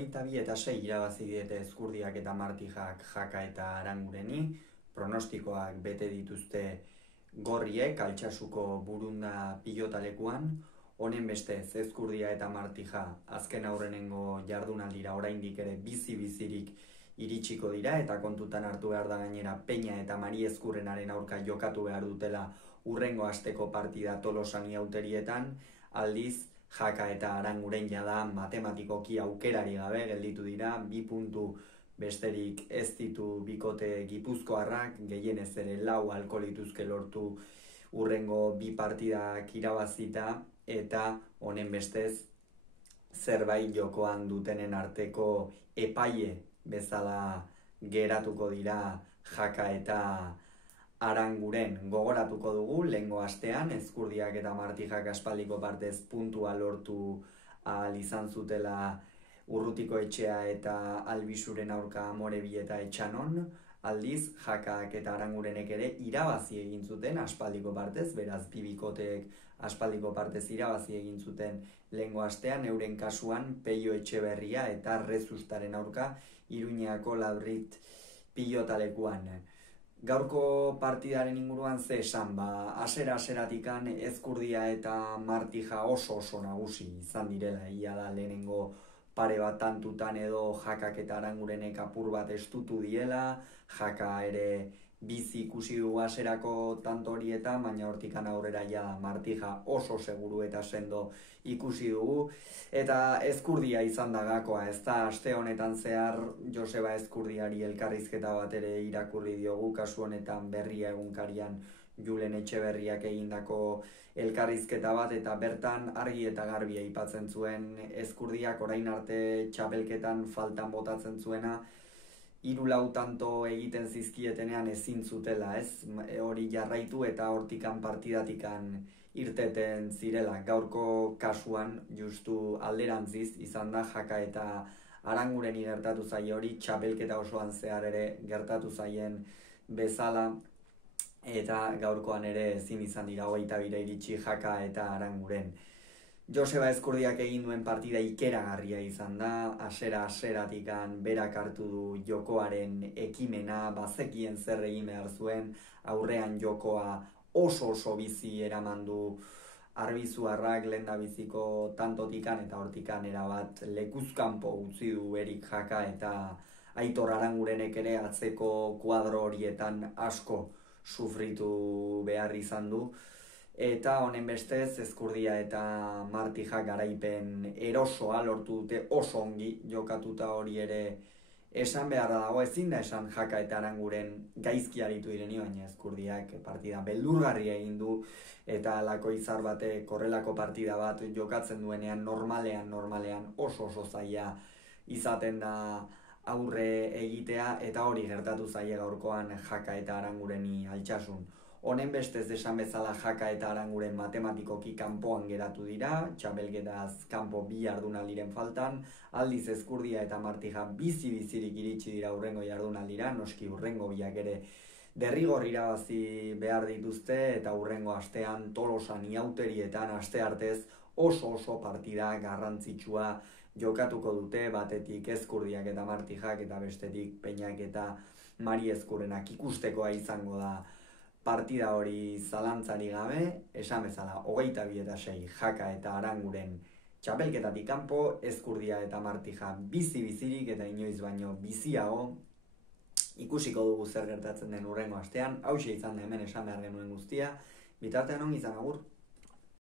22-6 irabazi diete Ezkurdiak eta Martijak Jaka eta Arangureni, pronostikoak bete dituzte gorriek Altsasuko Burunda pilotalekuan, honen bestez Ezkurdia eta Martija azken aurrenengo jardunaldira oraindik ere bizi-bizirik iritsiko dira eta kontutan hartu behar da gainera Peña eta Mari Ezkurrenaren aurka jokatu behar dutela urrengo asteko partida Tolosan iauterietan, aldiz Jaka eta Aranguren jada matematikoki aukerari gabe gelditu dira, 2 puntu besterik ez ditu bikote gipuzkoarrak, gehienez ere 4 ahalko lituzke lortu urrengo 2 partidak irabazita eta honen bestez zerbait jokoan dutenen arteko epaile bezala geratuko dira Jaka eta Aranguren. Gogoratuko dugu, lehengo astean, Ezkurdiak eta Martijak aspaldiko partez puntua lortu ahal izan zutela Urrutiko Etxea eta Albisuren aurka Amorebi eta Etxanon, aldiz, Jakak eta Arangurenek ere irabazi egin zuten aspaldiko partez, beraz, bibikotek aspaldiko partez irabazi egin zuten lehengo astean, euren kasuan Peio Etxeberria eta Rezustaren aurka Iruñeako Labrit pilotalekuan. Gaurko partidaren inguruan ze esan, hasiera-hasieratikan Ezkurdia eta Martija oso nagusi izan direla, ia da lehenengo pare bat tantutan edo Jakak eta Arangurenek apur bat estutu diela, Jaka ere bizi ikusi du hasierako tanto horietan, baina hortikan aurrera ja Martija oso seguru eta sendo ikusi dugu, eta Ezkurdia izan da gakoa, ez da aste honetan zehar Joseba Ezkurdiari elkarrizketa bat ere irakurri diogu, kasu honetan Berria egunkarian Julen Etxeberriak egindako elkarrizketa bat, eta bertan argi eta garbi aipatzen zuen Ezkurdiak orain arte txapelketan faltan botatzen zuena, 3-4 tanto egiten zizkietenean ezin zutela, ez? Hori jarraitu eta hortikan partidatikan irteten zirela. Gaurko kasuan justu alderantziz izan da Jaka eta Arangureni gertatu zaie hori, txapelketa osoan zehar ere gertatu zaien bezala, eta gaurkoan ere ezin izan dira 22 iritsi Jaka eta Aranguren. Joseba Ezkurdiak egin duen partida ikeragarria izan da, hasiera-hasieratikan berak hartu du jokoaren ekimena, bazekien zer egin behar zuen, aurrean jokoa oso bizi eraman du Arbizuarrak lehendabiziko tantotikan eta hortikan erabat lekuzkanpo utzi du erik Jaka eta Aitor Arangurenek ere atzeko kuadro horietan asko sufritu behar izan du. Eta honen bestez, Ezkurdia eta Martijak garaipen erosoa lortu dute, oso ongi jokatuta hori ere esan beharra dago, ezin da esan Jaka eta Aranguren gaizki aritu direni, baina Ezkurdiak partida beldurgarria egin du, eta alako izar bate korrelako partida bat jokatzen duenean normalean oso zaila izaten da aurre egitea, eta hori gertatu zaie gaurkoan Jaka eta Arangureni Altsasun. Honen bestez esan bezala Jaka eta Aranguren matematikoki kanpoan geratu dira, txapelketaz kanpo 2 jardunaldiren faltan, aldiz Ezkurdia eta Martija bizi-bizirik iritsi dira urrengo jardunaldira, noski urrengo biak ere derrigor irabazi behar dituzte, eta urrengo astean Tolosan iauterietan asteartez oso partida garrantzitsua jokatuko dute, batetik Ezkurdiak eta Martijak eta bestetik Peñak eta Mari Ezkurrenak. Ikustekoa izango da partida hori zalantzari gabe, esan bezala 22-6 Jaka eta Aranguren txapelketatik kanpo, Ezkurdia eta Martija bizi-bizirik eta inoiz baino biziago. Ikusiko dugu zer gertatzen den urrengo astean, hauxe izan da hemen esan behar genuen guztia, bitartean ongi izan, agur!